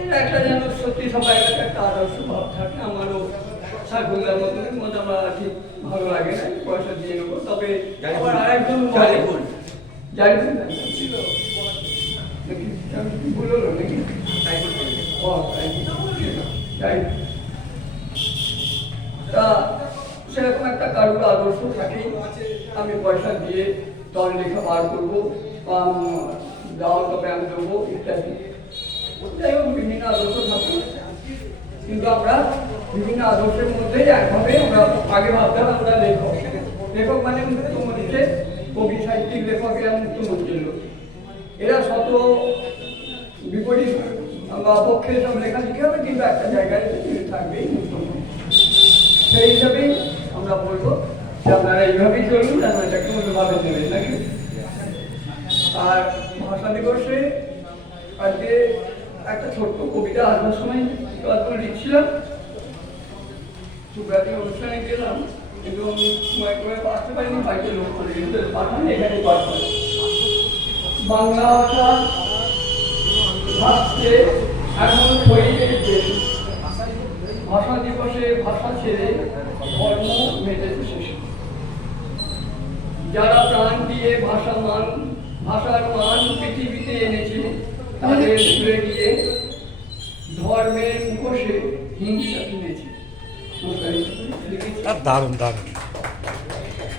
এটা একটা যেন সত্যি সবাই একটা আদর্শ ভাব থাকে। আমারও সাকুল্লার মতো আমার ঠিক ভালো লাগে না, পয়সা দিয়ে নেবো। তবে আবার আরেকজন ছিল ভুল হলো নাকি? তা সেরকম একটা কারুর আদর্শ থাকেই, আমি পয়সা দিয়ে দল লেখা বার করবো, দাও তবে আমি দেবো ইত্যাদি। যাই হোক, বিভিন্ন আদর্শ থাকে, কিন্তু আমরা বিভিন্ন আদর্শের মধ্যেই একভাবে আমরা আগে ভাবতাম আমরা লেখক। লেখক মানে মুক্তমঞ্চে কবি, সাহিত্যিক লেখক, এরা মুক্তমঞ্চের লোক। এরা শত বিপরীত বা পক্ষে সব লেখালেখি হবে, কিন্তু একটা জায়গায় থাকবেই মুক্তমঞ্চ। সেই হিসাবেই আমরা বলবো যে আপনারা এইভাবেই চলুন, আপনারা এটাকে অন্যভাবে নেবেন নাকি। আর ভাষা দিবসে আজকে একটা ছোট্ট কবিতা আসবার সময় লিখছিলাম, সুব্রাতি অনুষ্ঠানে গেলাম, কিন্তু আমি সময় করে আসতে পারিনি, বাড়িতে লোক করে কিন্তু পাঠান এখানে পাঠান। বাংলা ভাষা ভাবছে এখন শরীরের দেশ, ভাষা দিবসে ভাষা ছেড়ে ধর্ম মেটেছে শেষে। যারা প্রাণ দিয়ে ভাষার মান পৃথিবীতে এনেছে, তাদের ভুলে গিয়ে ধর্মের মুখোশে হিংসা কিনেছে। দারুণ দারুণ।